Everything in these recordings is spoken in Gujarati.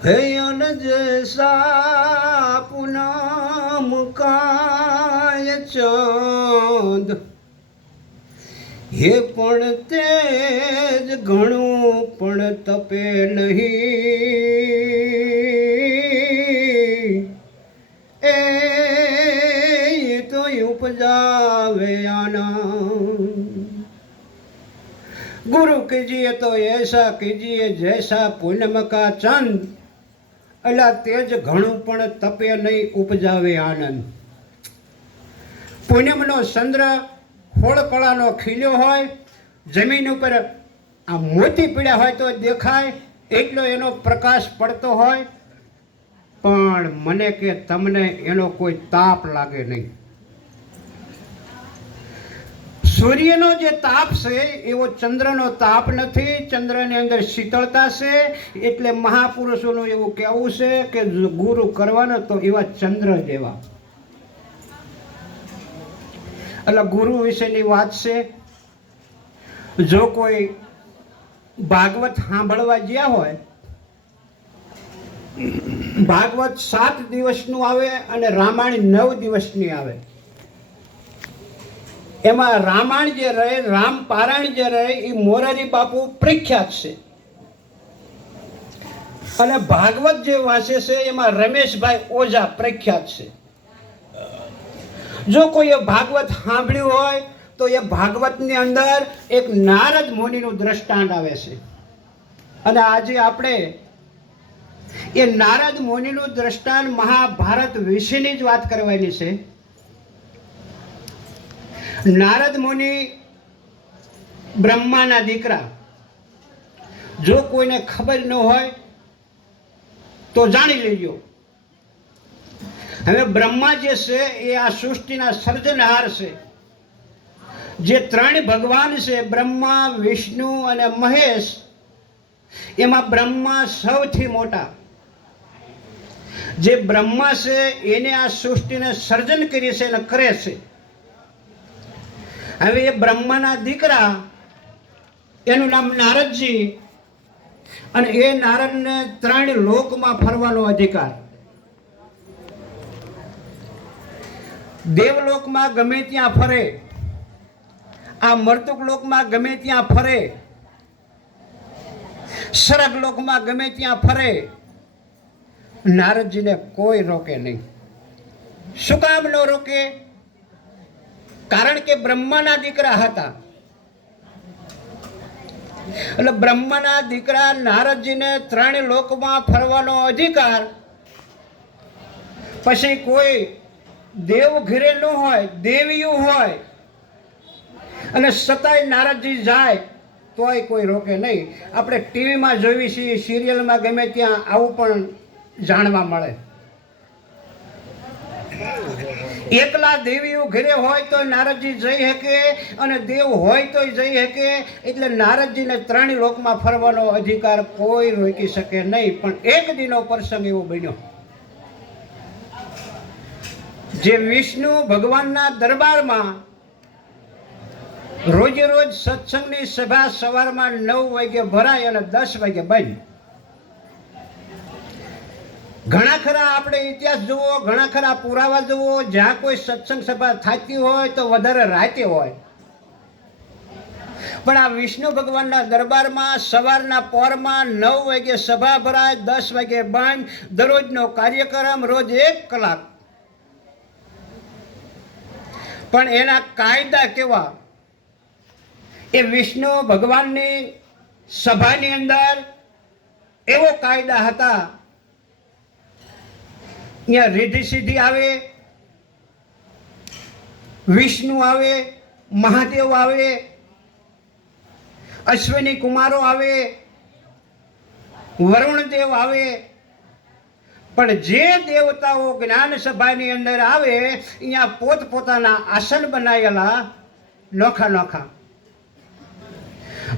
હૈયન જૈસા પૂનમ કાય ચંદ હે પણ તેજ ઘણું પણ તપે નહીં એ તો ઉપજાવે આનંદ गुरु कीजिए तो ऐसा कीजिए जैसा પૂનમ કા ચંદ અલા તેજ ઘણું પણ તપે નહીં ઉપજાવે આનંદ. પૂનમનો ચંદ્ર હોળકળાનો ખીલ્યો હોય, જમીન ઉપર આ મોતી પીડ્યા હોય તો દેખાય, એટલો એનો પ્રકાશ પડતો હોય. પણ મને કે તમને એનો કોઈ તાપ લાગે નહીં. સૂર્યનો જે તાપ છે, એવો ચંદ્રનો તાપ નથી, ચંદ્રની અંદર શીતળતા છે, એટલે મહાપુરુષોનું એવું કહેવું છે કે ગુરુ કરવાનો તો એવા ચંદ્ર જેવા. એટલે ગુરુ વિશેની વાત છે, જો કોઈ ભાગવત સાંભળવા ગયા હોય, ભાગવત સાત દિવસનું આવે અને રામાયણ નવ દિવસની આવે. એમાં રામાયણ જે રહે, રામ પારાયણ જે રહે એ મોરારી બાપુ પ્રખ્યાત છે. અને ભાગવત જે વાંચે છે, એમાં રમેશભાઈ ઓઝા પ્રખ્યાત છે. જો કોઈએ ભાગવત સાંભળ્યું હોય, તો એ ભાગવતની અંદર એક નારદ મુનિનું દ્રષ્ટાંત આવે છે. અને આજે આપણે એ નારદ મુનિનું દ્રષ્ટાંત મહાભારત વિશેની જ વાત કરવાની છે. નારદ મુનિ બ્રહ્માના દીકરા. જો કોઈને ખબર ન હોય, તો જાણી લેજો. હવે બ્રહ્મા જે છે, એ આ સૃષ્ટિના સર્જનહાર છે. જે ત્રણ ભગવાન છે, બ્રહ્મા, વિષ્ણુ અને મહેશ, એમાં બ્રહ્મા સૌથી મોટા. જે બ્રહ્મા છે, એને આ સૃષ્ટિને સર્જન કરી છે અને કરે છે. હવે એ બ્રહ્માના દીકરા, એનું નામ નારદજી અને એ નારદને ત્રણ લોકમાં ફરવાનો અધિકાર. દેવલોકમાં ગમે ત્યાં ફરે, આ મર્તુક લોકમાં ગમે ત્યાં ફરે સરગ લોકમાં ગમે ત્યાં ફરે, નારદજીને કોઈ રોકે નહીં. શું કામ ન રોકે? કારણ કે બ્રહ્માના દીકરા હતા. એટલે બ્રહ્માના દીકરા નારદજીને ત્રણ લોકમાં ફરવાનો અધિકાર. પછી કોઈ દેવ ઘરે ન હોય, દેવીયું હોય, અને સતાય નારદજી જાય, તોય કોઈ રોકે નહીં. આપણે ટીવીમાં જોઈએ છીએ સિરિયલમાં ગમે ત્યાં આવું પણ જાણવા મળે. એકલા દેવીઓ ઘરે હોય તો નારદજી જઈ શકે અને દેવ હોય તો જઈ શકે. એટલે નારદજીને ત્રણ લોકમાં ફરવાનો અધિકાર કોઈ રોકી શકે નહીં. પણ એક દિનો પ્રસંગ એવો બન્યો. જે વિષ્ણુ ભગવાનના દરબારમાં રોજે રોજ સત્સંગની સભા સવારમાં નવ વાગે ભરાય અને દસ વાગે બંધ. ઘણા ખરા આપણે ઇતિહાસ જુઓ, ઘણા ખરા પુરાવા જુઓ, જ્યાં કોઈ સત્સંગ સભા થતી હોય તો વધારે રાતે હોય. પણ આ વિષ્ણુ ભગવાનના દરબારમાં સવારના પોરમાં નવ વાગે સભા ભરાય, દસ વાગે બંધ, દરરોજનો કાર્યક્રમ રોજ એક કલાક. પણ એના કાયદા કેવા? એ વિષ્ણુ ભગવાનની સભાની અંદર એવો કાયદા હતા અહીંયા રિદ્ધિ સિદ્ધિ આવે, વિષ્ણુ આવે, મહાદેવ આવે, અશ્વિની કુમારો આવે, વરુણદેવ આવે. પણ જે દેવતાઓ જ્ઞાન સભાની અંદર આવે, અહીંયા પોતપોતાના આસન બનાવેલા નોખા નોખા.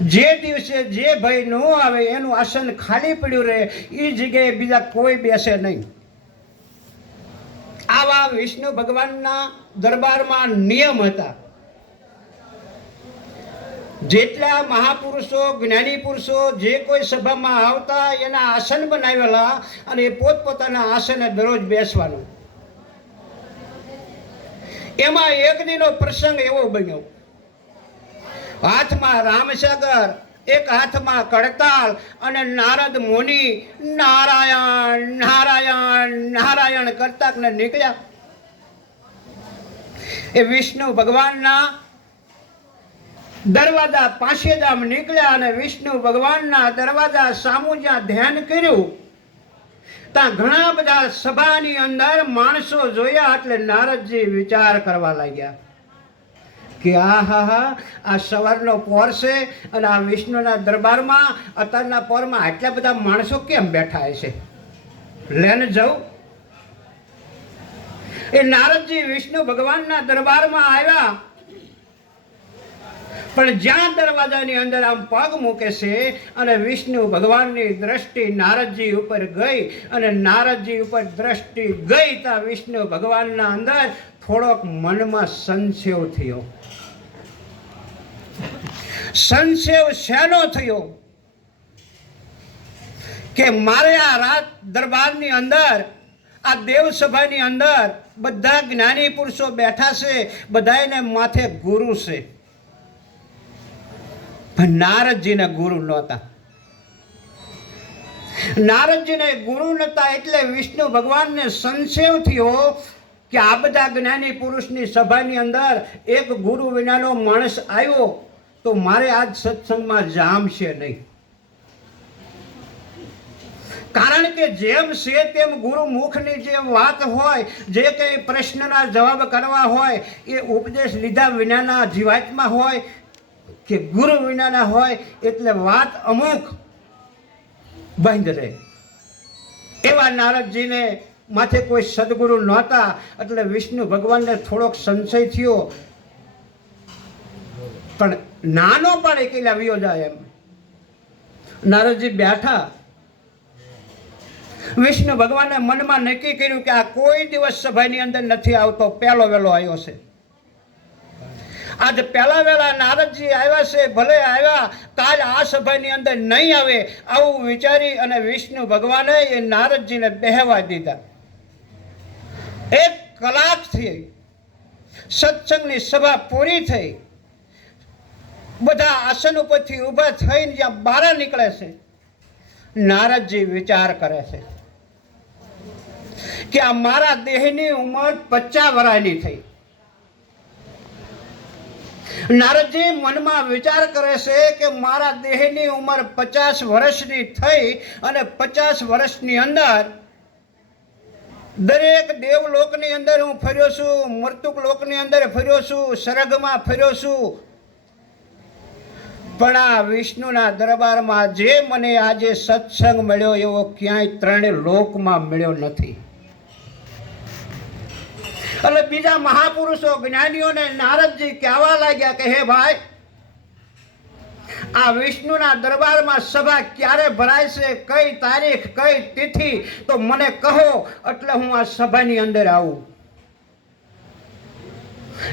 જે દિવસે જે ભાઈ ન આવે, એનું આસન ખાલી પડ્યું રહે એ જગ્યાએ બીજા કોઈ બેસે નહીં. આવા વિષ્ણુ ભગવાનના દરબારમાં નિયમ હતા. જેટલા મહાપુરુષો, જ્ઞાની પુરુષો જે કોઈ સભામાં આવતા એના આસન બનાવેલા અને પોતપોતાના આસને દરરોજ બેસવાનું. એમાં એક પ્રસંગ એવો બન્યો. હાથમાં રામસાગર એક હાથમાં કડતાલ અને નારદ મુનિ નારાયણ નારાયણ નારાયણ કરતા નીકળ્યા. એ વિષ્ણુ ભગવાનના દરવાજા પાસે જ નીકળ્યા અને વિષ્ણુ ભગવાનના દરવાજા સામુ જ્યાં ધ્યાન કર્યું, ત્યાં ઘણા બધા સભાની અંદર માણસો જોયા એટલે નારદજી વિચાર કરવા લાગ્યા. કે આ હા હા, આ સવારનો પોર છે અને આ વિષ્ણુના દરબારમાં અત્યારના પોરમાં આટલા બધા માણસો કેમ બેઠા છે લેને જાઉં. એ નારદજી વિષ્ણુ ભગવાનના દરબારમાં આવ્યા. પણ જ્યાં દરવાજાની અંદર આમ પગ મૂકે છે અને વિષ્ણુ ભગવાનની દ્રષ્ટિ નારદજી ઉપર ગઈ અને નારદજી ઉપર દ્રષ્ટિ ગઈ ત્યાં વિષ્ણુ ભગવાનના અંદર થોડોક મનમાં સંશય થયો. સંશય શેનો થયો? કે મારે આ રાત દરબારની અંદર, આ દેવ સભાની અંદર બધા જ્ઞાની પુરુષો બેઠા છે બધાને માથે ગુરુ છે. પણ નારદજીને ગુરુ નહોતા. નારદજીને ગુરુ નહોતા એટલે વિષ્ણુ ભગવાનને સંશેવ થયો કે આ બધા જ્ઞાની પુરુષની સભાની અંદર એક ગુરુ વિનાનો માણસ આવ્યો, તો મારે આજ સત્સંગમાં જામશે નહીં. કારણ કે જેમ છે તેમ ગુરુ મુખની જે વાત હોય, જે કંઈ પ્રશ્નના જવાબ કરવા હોય, એ ઉપદેશ લીધા વિનાના જીવાતમાં હોય, કે ગુરુ વિનાના હોય, એટલે વાત અમુક બંધ રહે. એવા નારદજીને માથે કોઈ સદગુરુ નહોતા, એટલે વિષ્ણુ ભગવાનને થોડોક સંશય થયો. પણ નાનો પણ એકેલા વિયો જાય એમ. નારદજી બેઠા. વિષ્ણુ ભગવાને મનમાં નક્કી કર્યું કે આ કોઈ દિવસ સભાની અંદર નથી આવતો, પહેલો વેલો આવ્યો છે. આજે પહેલા વેલા નારદજી આવ્યા છે, ભલે આવ્યા, કાલ આ સભાની અંદર નહીં આવે, આવું વિચારી અને વિષ્ણુ ભગવાને એ નારદજીને બેહવા દીધા. એક કલાકથી સત્સંગની સભા પૂરી થઈ. બધા આસન ઉપરથી ઊભા થઈને જ્યાં બહાર નીકળે છે, નારદજી વિચાર કરે છે કે આ મારા દેહની ઉંમર પચાસ વર્ષની થઈ. નારદજી મનમાં વિચાર કરે છે કે મારા દેહની ઉંમર પચાસ વર્ષની થઈ અને પચાસ વર્ષની અંદર દરેક દેવલોકની અંદર હું ફર્યો છું, મૃતુક લોકની અંદર ફર્યો છું, સરગમાં ફર્યો છું. પણ આ વિષ્ણુના દરબારમાં જે મને આજે સત્સંગ મળ્યો એવો ક્યાંય ત્રણે લોકમાં મળ્યો નથી. એટલે બીજા મહાપુરુષો, જ્ઞાનીઓને નારદજી કહેવા લાગ્યા કે, હે ભાઈ આ વિષ્ણુના દરબારમાં સભા ક્યારે ભરાય છે, કઈ તારીખ, કઈ તિથિ, તો મને કહો, એટલે હું આ સભાની અંદર આવું.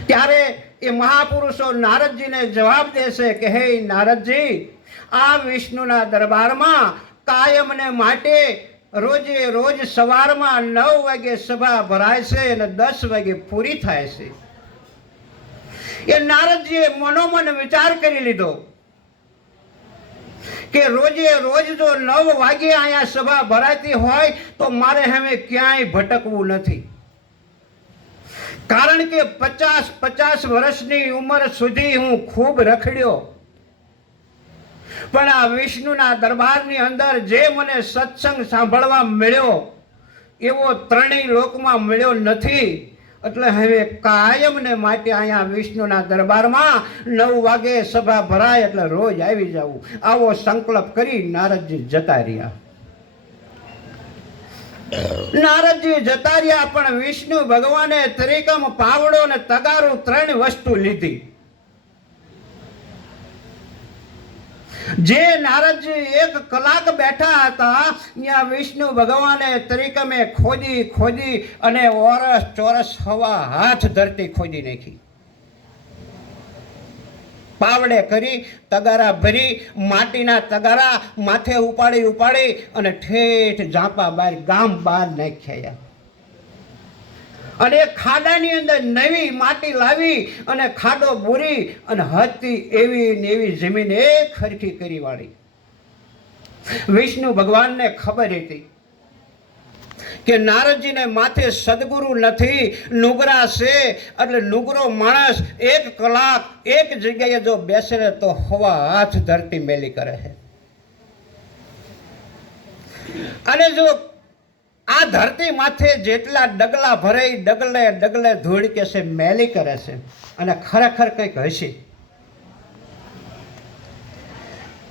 ત્યારે એ મહાપુરુષો નારદજીને જવાબ દેશે કે, હે નારદજી, આ વિષ્ણુના દરબારમાં કાયમને માટે રોજે રોજ સવારમાં નવ વાગે સભા ભરાય છે અને દસ વાગે પૂરી થાય છે. એ નારદજીએ મનોમન વિચાર કરી લીધો. કે રોજે રોજ જો નવ વાગે અહીંયા સભા ભરાતી હોય, તો મારે હવે ક્યાંય ભટકવું નથી. કારણ કે પચાસ પચાસ વર્ષની ઉંમર સુધી હું ખૂબ રખડ્યો. પણ આ વિષ્ણુના દરબારની અંદર જે મને સત્સંગ સાંભળવા મળ્યો, એવો ત્રણેય લોકમાં મળ્યો નથી. એટલે હવે કાયમને માટે અહીંયા વિષ્ણુના દરબારમાં નવ વાગે સભા ભરાય એટલે રોજ આવી જવું આવો સંકલ્પ કરી નારદજી જતા રહ્યા. નારદજી જતા રહ્યા, પણ વિષ્ણુ ભગવાને તરીકમ, પાવડો ને તગારું ત્રણ વસ્તુ લીધી. જે નારદજી એક કલાક બેઠા હતા, ત્યાં વિષ્ણુ ભગવાને તરીકમે ખોદી ખોદી અને ઓરસ ચોરસ હવા હાથ ધરતી ખોદી નાખી. પાવડે કરી, તગારા ભરી, માટીના તગારા માથે ઉપાડી ઉપાડી અને ઠેઠ ઝાંપા બહાર ગામ બહાર નાખ્યા. અને એ ખાડાની અંદર નવી માટી લાવી અને ખાડો બોરી અને હતી એવી ને એવી જમીન એક ખરખી કરી વાળી. વિષ્ણુ ભગવાનને ખબર હતી કે નારદજીને માથે સદગુરુ નથી, નુગરા છે, એટલે નુગરો માણસ એક કલાક એક જગ્યાએ જો બેસે તો હવા હાથ ધરતી મેલી કરે છે. અને જો આ ધરતી માથે જેટલા ડગલા ભરે ડગલે ડગલે ધૂળ કે છે, મેલી કરે છે. અને ખરેખર કંઈક હશે.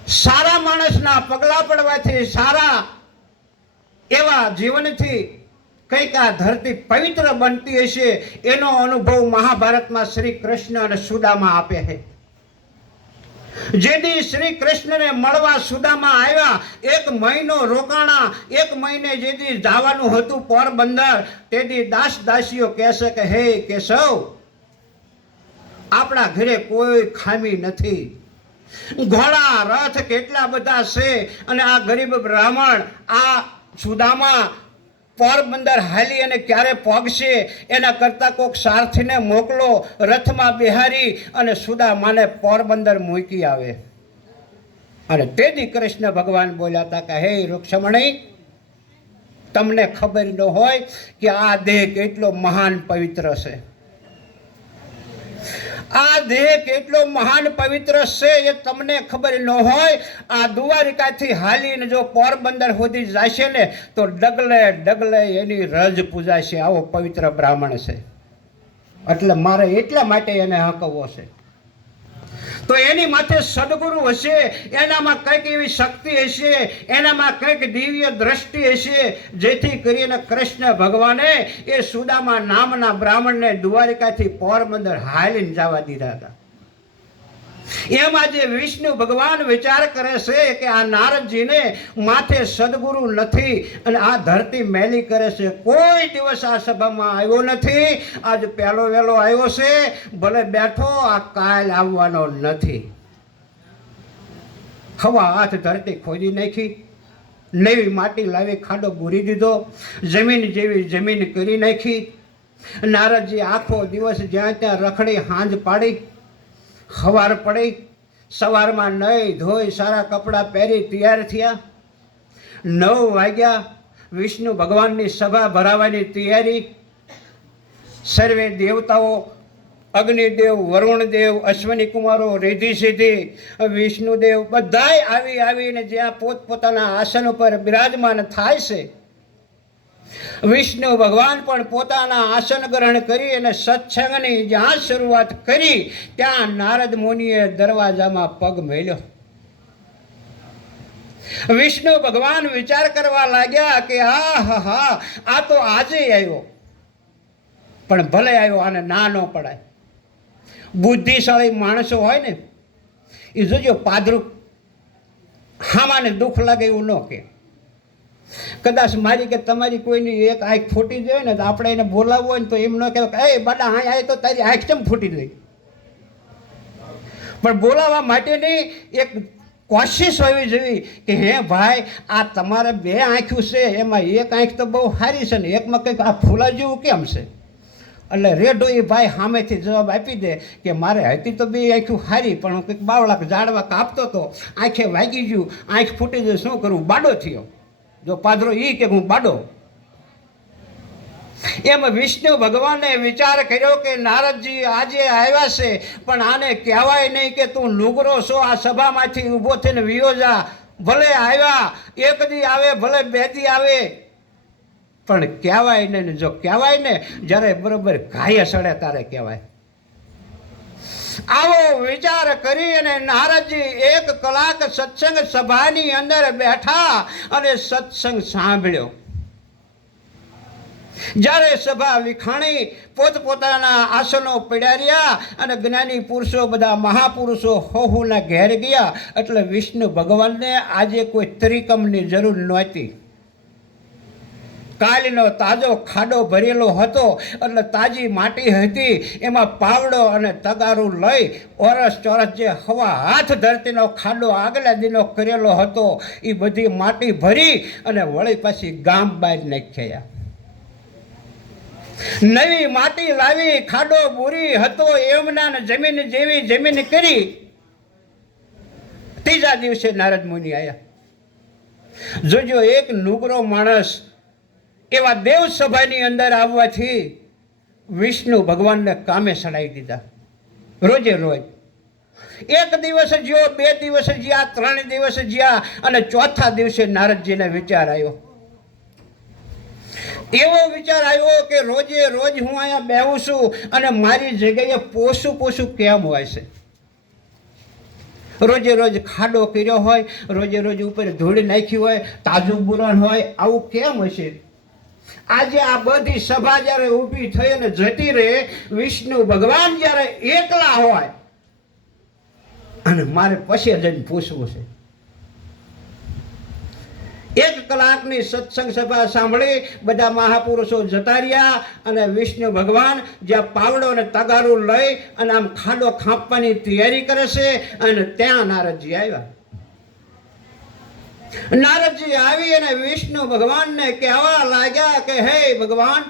સારા માણસના પગલા પડવાથી, સારા એવા જીવનથી કંઈક આ ધરતી પવિત્ર બનતી હશે, એનો અનુભવ મહાભારતમાં શ્રી કૃષ્ણ અને સુદામા આપે છે. જેથી શ્રી કૃષ્ણને મળવા સુદામાં આવ્યા. એક મહિનો રોકાણા, એક મહિને જેથી જવાનું હતું પોરબંદર. તેથી દાસ દાસીઓ કહેશે કે, હે કેશવ, આપણા ઘરે કોઈ ખામી નથી. ઘોડા, રથ કેટલા બધા છે અને આ ગરીબ બ્રાહ્મણ આ સુદામા પોરબંદર હાલી અને ક્યારે પહોંચશે એના કરતાં કોઈક સારથીને મોકલો, રથમાં બિહારી અને સુદામાને પોરબંદર મૂકી આવે. અને તેથી કૃષ્ણ ભગવાન બોલ્યા હતા કે, હે રૂક્ષમણી, તમને ખબર ન હોય કે આ દેહ કેટલો મહાન પવિત્ર છે. આ દેહ કેટલો મહાન પવિત્ર છે એ તમને ખબર ન હોય. આ દ્વારિકાથી હાલીને જો પોરબંદર સુધી જશે ને, તો ડગલે ડગલે એની રજ પૂજાશે. આવો પવિત્ર બ્રાહ્મણ છે. એટલે મારે એટલા માટે એને હકવવો છે. તો એની માથે સદગુરુ હશે, એનામાં કંઈક એવી શક્તિ હશે, એનામાં કંઈક દિવ્ય દ્રષ્ટિ હશે, જેથી કરીને કૃષ્ણ ભગવાને એ સુદામા નામના બ્રાહ્મણને દ્વારિકાથી પોરબંદર હાલીને જવા દીધા હતા. એમાં જે વિષ્ણુ ભગવાન વિચાર કરે છે કે આ નારદજીને માથે સદગુરુ નથી અને આ ધરતી મેલી કરે છે. કોઈ દિવસ આ સભામાં આવ્યો નથી. આજ પહેલો વહેલો આવ્યો છે. ભલે બેઠો, આ કાલ આવવાનો નથી. હવા હાથ ધરતી ખોદી નાખી. નવી માટી લાવી ખાડો બૂરી દીધો. જમીન જેવી જમીન કરી નાખી. નારદજી આખો દિવસ જ્યાં ત્યાં રખડી હાંજ પાડી. સવાર પડી, સવારમાં નહીં ધોઈ સારા કપડાં પહેરી તૈયાર થયા. નવ વાગ્યા વિષ્ણુ ભગવાનની સભા ભરાવાની તૈયારી. સર્વે દેવતાઓ, અગ્નિદેવ, વરુણદેવ અશ્વની કુમારો રિધિ સિદ્ધિ વિષ્ણુદેવ બધાય આવી આવીને જ્યાં પોતપોતાના આસન ઉપર બિરાજમાન થાય છે. વિષ્ણુ ભગવાન પણ પોતાના આસન ગ્રહણ કરી અને સત્સંગની જ્યાં શરૂઆત કરી, ત્યાં નારદ મુનિએ દરવાજામાં પગ મેલ્યો. વિષ્ણુ ભગવાન વિચાર કરવા લાગ્યા કે આ હા હા, આ તો આજે આવ્યો. પણ ભલે આવ્યો આને ના ન પડાય. બુદ્ધિશાળી માણસો હોય ને, એ જોજો પાદરૂપ, હામાને દુઃખ લાગે એવું ન કે કદાચ મારી કે તમારી કોઈની એક આંખ ફૂટી જાય ને તો આપણે એને બોલાવવું હોય ને તો એમ ન કહેવાય એ બાડા હા આય તો તારી આંખ કેમ ફૂટી ગઈ પણ બોલાવવા માટેની એક કોશિશ હોવી જોઈએ કે, હે ભાઈ, આ તમારે બે આંખ્યું છે, એમાં એક આંખ તો બહુ સારી છે ને એકમાં કંઈક આ ફૂલા જેવું કેમ છે? એટલે રેડો એ ભાઈ સામેથી જવાબ આપી દે કે, મારે હતી તો બે આંખ્યું હારી પણ હું કંઈક બાવળાક ઝાડવા કાપતો હતો આંખે વાગી ગયું, આંખ ફૂટી ગયું શું કરું? બાડો થયો. જો પાદરો એ કે હું બાડો? એમ વિષ્ણુ ભગવાને વિચાર કર્યો કે નારદજી આજે આવ્યા છે, પણ આને કહેવાય નહીં કે તું લુગરો છો, આ સભામાંથી ઊભો થઈને વિયોજા ભલે આવ્યા, એક દી આવે, ભલે બે દી આવે. પણ કહેવાય ને ને જો કહેવાય ને, જ્યારે બરાબર ઘાયે સડે તારે કહેવાય. આવો વિચાર કરી અને નારદજી એક કલાક સત્સંગ સભાની અંદર બેઠા અને સત્સંગ સાંભળ્યો. જ્યારે સભા વિખાણી પોતપોતાના આસનો પડ્યા અને જ્ઞાની પુરુષો બધા મહાપુરુષો હોહુના ઘેર ગયા એટલે વિષ્ણુ ભગવાનને આજે કોઈ ત્રિકમની જરૂર નહોતી. કાલનો તાજો ખાડો ભરેલો હતો એટલે તાજી માટી હતી. એમાં પાવડો અને તગારું લઈ ઓરસ ચોરસ જે હવા હાથ ધરતીનો ખાડો આગલા દિનો કરેલો હતો એ બધી માટી ભરી અને વળી પાછી ગામ બહાર નાખ્યા. નવી માટી લાવી, ખાડો બુરી હતો એમના જમીન જેવી જમીન કરી. ત્રીજા દિવસે નારદ મુનિ આવ્યા જોજો એક નુગરો માણસ એવા દેવ સભાની અંદર આવવાથી વિષ્ણુ ભગવાનને કામે સડાવી દીધા. રોજે રોજ. એક દિવસ જ્યો, બે દિવસ જ્યાં, ત્રણ દિવસ જ્યાં, અને ચોથા દિવસે નારદજીને વિચાર આવ્યો. એવો વિચાર આવ્યો કે રોજે રોજ હું અહીંયા બેહું છું અને મારી જગ્યાએ પોસું પોસું કેમ હોય છે? રોજે રોજ ખાડો કર્યો હોય, રોજે રોજ ઉપર ધૂળ નાખી હોય, તાજું બુરણ હોય, આવું કેમ હશે? આજે આ બધી સભા જ્યારે ઊભી થઈ અને જતી રહે, વિષ્ણુ ભગવાન જ્યારે એકલા હોય, અને મારે પછી જઈને પૂછવું છે. એક કલાકની સત્સંગ સભા સાંભળી બધા મહાપુરુષો જતા રહ્યા અને વિષ્ણુ ભગવાન જ્યાં પાવડો અને તગારું લઈ અને આમ ખાડો ખાંપવાની તૈયારી કરે છે અને ત્યાં નારદજી આવ્યા. નારદજી આવી અને વિષ્ણુ ભગવાનને કહેવા લાગ્યા કે, હે ભગવાન,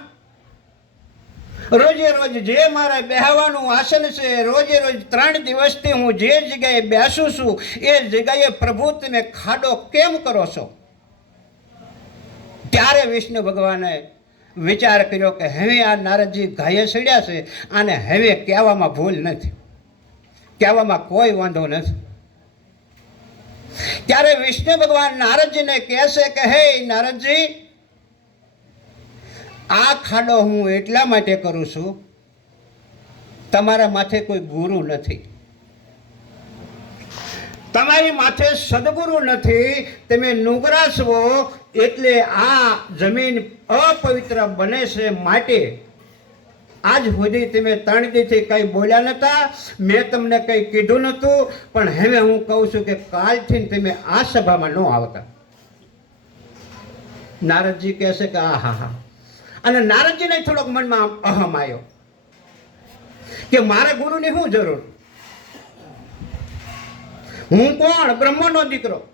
રોજે રોજ જે મારે બેહવાનું આસન છે, રોજે રોજ ત્રણ દિવસથી હું જે જગ્યાએ બેસું છું, એ જગ્યાએ પ્રભુ તમે ખાડો કેમ કરો છો? ત્યારે વિષ્ણુ ભગવાને વિચાર કર્યો કે, હવે આ નારદજી ઘાયે સડ્યા છે અને હવે કહેવામાં ભૂલ નથી. કહેવામાં કોઈ વાંધો નથી. ત્યારે વિષ્ણુ ભગવાન નારદજીને કહેશે કે, હે નારદજી, આ ખાડો હું એટલા માટે કરું છું, તમારા માથે કોઈ ગુરુ નથી. તમારી માથે સદગુરુ નથી, તમે નુગરા એટલે આ જમીન અપવિત્ર બને છે માટે આજ સુધી તમે ત્રણ દીથી કંઈ બોલ્યા નહોતા મેં તમને કંઈ કીધું નહોતું પણ હવે હું કહું છું કે કાલથી તમે આ સભામાં ન આવતા. નારદજી કહેશે કે આ હા હા. અને નારદજીને થોડોક મનમાં અહમ આવ્યો કે મારે ગુરુની શું જરૂર? હું કોણ? બ્રહ્મનો દીકરો.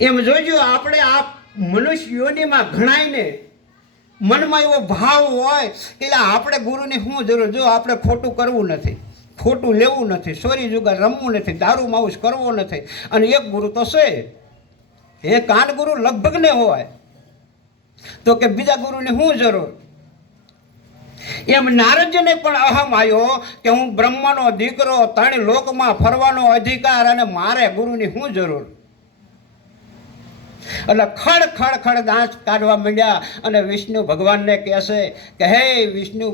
એમ જોજો, આપણે આ મનુષ્યોનીમાં ઘણાયને મનમાં એવો ભાવ હોય કે આપણે ગુરુની શું જરૂર? જો આપણે ખોટું કરવું નથી, ખોટું લેવું નથી, સોરી જુગાર રમવું નથી, દારૂ માઉસ કરવો નથી, અને એક ગુરુ તો છે. એ કાન ગુરુ લગભગ ને હોય. તો કે બીજા ગુરુની શું જરૂર? એમ નારદજીને પણ અહમ આવ્યો કે હું બ્રહ્મનો દીકરો ત્રણ લોકમાં ફરવાનો અધિકાર અને મારે ગુરુની શું જરૂર? એટલે ખડ ખડ ખડ દાંત કાઢવા માંડ્યા અને વિષ્ણુ ભગવાનને કહેશે કે, હે વિષ્ણુ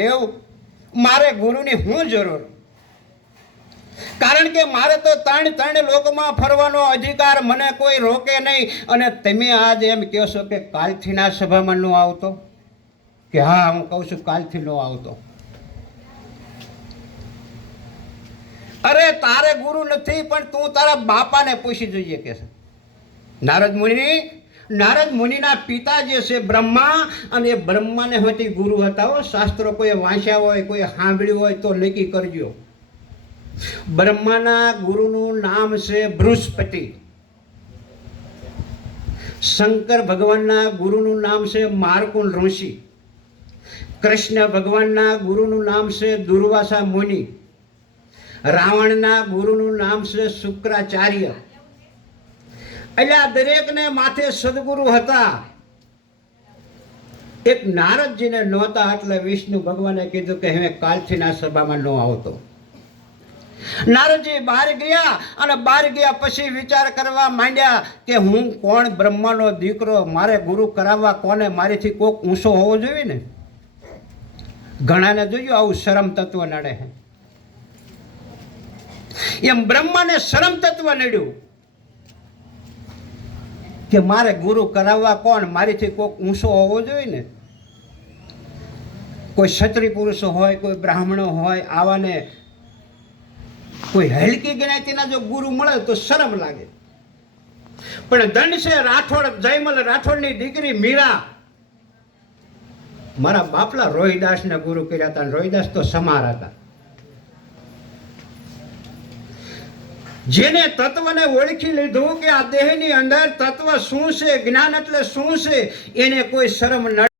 દેવ, મારે ગુરુની શું જરૂર? કારણ કે મારે તો ત્રણ ત્રણ લોકમાં ફરવાનો અધિકાર મને કોઈ રોકે નહીં. અને તમે આજ એમ કહો છો કે કાલથી ના સભામાં ન આવતો? કે હા, હું કહું છું કાલથી ન આવતો. અરે તારે ગુરુ નથી, પણ તું તારા બાપાને પૂછી જોઈએ કે છે. નારદ મુનિ, નારદ મુનિના પિતા જે છે બ્રહ્મા, અને એ બ્રહ્માને હોતી ગુરુ હતા હો. શાસ્ત્રો કોઈ વાંચ્યા હોય, કોઈ સાંભળ્યું હોય તો લેખી કરજો. બ્રહ્માના ગુરુનું નામ છે બૃહસ્પતિ. શંકર ભગવાનના ગુરુનું નામ છે માર્કુંડ ઋષિ. કૃષ્ણ ભગવાનના ગુરુનું નામ છે દુર્વાસા મુનિ. રાવણના ગુરુનું નામ છે શુક્રાચાર્ય. એટલે આ દરેકને માથે સદગુરુ હતા. એક નારદજીને નહોતા એટલે વિષ્ણુ ભગવાને કીધું કે હવે કાલથી ના સભામાં ન આવતો. નારદજી બહાર ગયા અને બહાર ગયા પછી વિચાર કરવા માંડ્યા કે હું કોણ બ્રહ્માનો દીકરો, મારે ગુરુ કરાવવા કોને મારીથી કોક ઊંચો હોવો જોઈએ ને? ઘણાને જોયું આવું શરમ તત્વ નડે. એમ બ્રહ્માને શરમ તત્વ નડ્યું. કે મારે ગુરુ કરાવવા કોણ? મારીથી કોઈક ઊંચો હોવો જોઈએ ને? કોઈ ક્ષત્રિય પુરુષ હોય, કોઈ બ્રાહ્મણો હોય, આવાને કોઈ હલકી જ્ઞાતિના જો ગુરુ મળે તો શરમ લાગે. પણ દંડસે રાઠોડ, જયમલ રાઠોડની દીકરી મીરા. મારા બાપલા રોહિદાસને ગુરુ કર્યા હતા રોહિદાસ તો સમાર હતા. જેને તત્વને ઓળખી લીધું કે આ દેહની અંદર તત્વ શું છે, જ્ઞાન એટલે શું છે, એને કોઈ શરમ ન